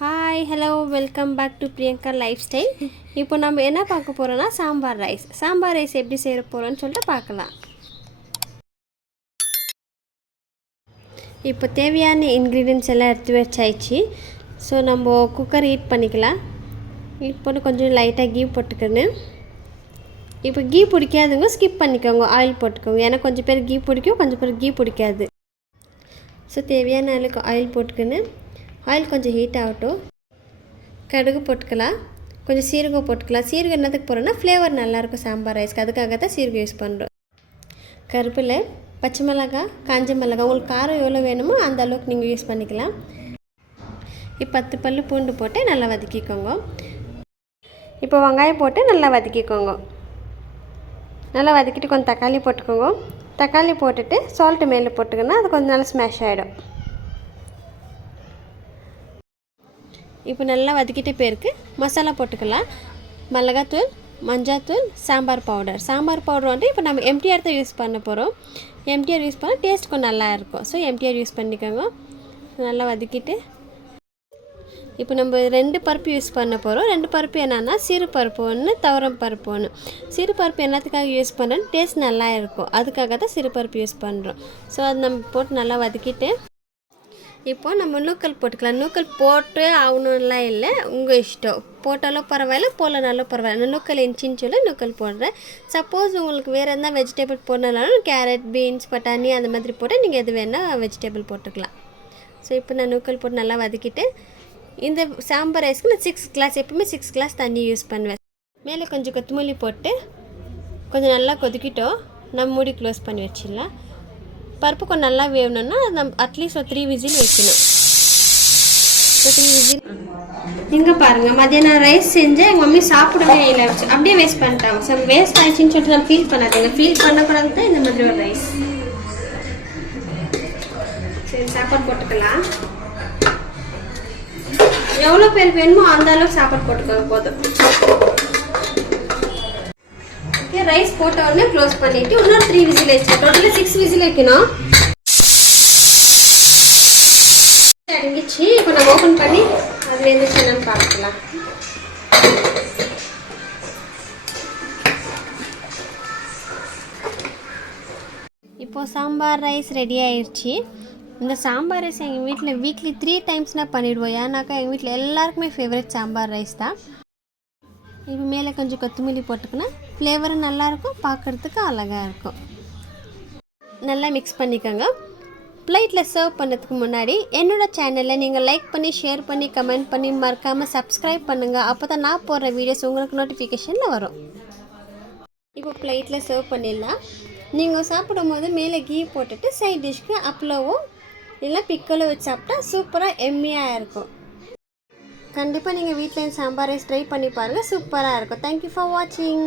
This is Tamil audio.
Hi hello welcome back to Priyanka life style. இப்போ நம்ம என்ன பார்க்க போகிறோன்னா சாம்பார் ரைஸ் எப்படி செய்ய போகிறோன்னு சொல்லிட்டு பார்க்கலாம். இப்போ தேவையான இன்க்ரீடியன்ட்ஸ் எல்லாம் எடுத்து வச்சாயிடுச்சு. ஸோ நம்ம குக்கர் ஹீட் பண்ணிக்கலாம். ஹீட் பண்ணி கொஞ்சம் லைட்டாக கீ போட்டுக்கணும். இப்போ கீ பிடிக்காதுங்க ஸ்கிப் பண்ணிக்கோங்க, ஆயில் போட்டுக்கோங்க. ஏன்னா கொஞ்சம் பேர் கீ பிடிக்கும், கொஞ்சம் பேர் கீ பிடிக்காது. ஸோ தேவையான அளவுக்கு ஆயில் போட்டுக்கணும். ஆயில் கொஞ்சம் ஹீட் ஆகட்டும். கடுகு போட்டுக்கலாம், கொஞ்சம் சீரகம் போட்டுக்கலாம். சீரகம் என்னத்துக்கு போகிறோன்னா ஃப்ளேவர் நல்லாயிருக்கும் சாம்பார் ரைஸ்க்கு, அதுக்காக தான் சீரகம் யூஸ் பண்ணுறோம். கருப்பில், பச்சை மிளகாய், காஞ்ச மிளகாய், உங்களுக்கு காரம் எவ்வளோ வேணுமோ அந்த அளவுக்கு நீங்கள் யூஸ் பண்ணிக்கலாம். இப்போ 10 பல் பூண்டு போட்டு நல்லா வதக்கிக்கோங்க. இப்போ வெங்காயம் போட்டு நல்லா வதக்கிக்கோங்க. நல்லா வதக்கிட்டு கொஞ்சம் தக்காளி போட்டுக்கோங்க. தக்காளி போட்டுட்டு சால்ட்டு மேலே போட்டுக்கோன்னா அது கொஞ்சம் நல்லா ஸ்மாஷ் ஆகிடும். இப்போ நல்லா வதக்கிட்ட பேருக்கு மசாலா போட்டுக்கலாம். மிளகாத்தூள், மஞ்சாத்தூள், சாம்பார் பவுடர் வந்து இப்போ நம்ம எம்டிஆர் தான் யூஸ் பண்ண போகிறோம். எம்டிஆர் யூஸ் பண்ணால் டேஸ்ட் கொஞ்சம் நல்லாயிருக்கும். ஸோ எம்டிஆர் யூஸ் பண்ணிக்கோங்க. நல்லா வதக்கிட்டு இப்போ நம்ம 2 பருப்பு யூஸ் பண்ண போகிறோம். 2 பருப்பு என்னென்னா சிறுபருப்பு ஒன்று, துவரம் பருப்பு ஒன்று. சிறுபருப்பு என்னத்துக்காக யூஸ் பண்ணுறோன்னு டேஸ்ட் நல்லா இருக்கும், அதுக்காக தான் சிறுபருப்பு யூஸ் பண்ணுறோம். ஸோ அது நம்ம போட்டு நல்லா வதக்கிட்டு இப்போது நம்ம நூக்கல் போட்டுக்கலாம். நூக்கல் போட்டு ஆகணும்லாம் இல்லை, உங்கள் இஷ்டம். போட்டாலும் பரவாயில்ல, போடலனாலும் பரவாயில்ல. நூக்கல் இன்ச்சின்னு சொல்லி நூக்கல் போடுறேன். சப்போஸ் உங்களுக்கு வேறு எதனா வெஜிடபிள் போடனாலும் கேரட், பீன்ஸ், பட்டாணி அந்த மாதிரி போட்டு நீங்கள் எது வேணால் வெஜிடபிள் போட்டுக்கலாம். ஸோ இப்போ நான் நூக்கல் போட்டு நல்லா வதக்கிட்டு இந்த சாம்பார் ரைஸ்க்கு நான் 6 கிளாஸ், எப்பவுமே 6 கிளாஸ் தண்ணி யூஸ் பண்ணுவேன். மேலே கொஞ்சம் கொத்தமல்லி போட்டு கொஞ்சம் நல்லா கொதிக்கிட்டோம். நம்ம மூடி க்ளோஸ் பண்ணி வச்சிடலாம். பருப்பு கொஞ்சம் நல்லா வேணும்னா நம்ம அட்லீஸ்ட் ஒரு 3 விசில் வைக்கணும். 3 விசில். இங்கே பாருங்கள், மதியானம் ரைஸ் செஞ்சேன். எங்கள் மம்மி சாப்பிடவே இல்லை, அப்படியே வேஸ்ட் பண்ணிட்டாங்க. ஸோ வேஸ்ட் ஆயிடுச்சுன்னு சொல்லிட்டு நான் ஃபீல் பண்ணாதீங்க. ஃபீல் பண்ணக்கூடாது தான் இந்த மாதிரி ஒரு ரைஸ். சரி, சாப்பாடு போட்டுக்கலாம். எவ்வளோ பேர் வேணுமோ அந்த அளவுக்கு சாப்பாடு போட்டுக்கோங்க, போதும். ரைஸ் போட்ட உடனே க்ளோஸ் பண்ணிட்டு இன்னொரு 3 விசில் வச்சு டோட்டலாக 6 விசில் வைக்கணும். அடங்கிச்சு. இப்போ நம்ம ஓப்பன் பண்ணி அது வெந்துச்சு என்னன்னு பார்க்கலாம். இப்போ சாம்பார் ரைஸ் ரெடி ஆயிடுச்சு. இந்த சாம்பார் ரைஸ் எங்கள் வீட்டில் வீக்லி 3 டைம்ஸ்னால் பண்ணிவிடுவோம். ஏன்னாக்கா எங்கள் வீட்டில் எல்லாருக்குமே ஃபேவரட் சாம்பார் ரைஸ் தான். இப்போ மேலே கொஞ்சம் கொத்தமல்லி போட்டுக்கினா ஃப்ளேவரும் நல்லாயிருக்கும், பார்க்குறதுக்கு அழகாக இருக்கும். நல்லா மிக்ஸ் பண்ணிக்கோங்க. பிளேட்டில் சர்வ் பண்ணுறதுக்கு முன்னாடி என்னோடய சேனலை நீங்கள் லைக் பண்ணி, ஷேர் பண்ணி, கமெண்ட் பண்ணி, மறக்காமல் சப்ஸ்கிரைப் பண்ணுங்கள். அப்போ தான் நான் போடுற வீடியோஸ் உங்களுக்கு நோட்டிஃபிகேஷனில் வரும். இப்போ பிளேட்டில் சர்வ் பண்ணிடலாம். நீங்கள் சாப்பிடும் போது மேலே கீ போட்டுட்டு சைட் டிஷ்க்கு அப்பளவோ இல்லை பிக்கலோ வச்சு சாப்பிட்டா சூப்பராக எம்மியாக இருக்கும். கண்டிப்பாக நீங்கள் வீட்டில் சாம்பார் ரைஸ் ட்ரை பண்ணி பாருங்கள், சூப்பராக இருக்கும். தேங்க்யூ ஃபார் வாட்சிங்.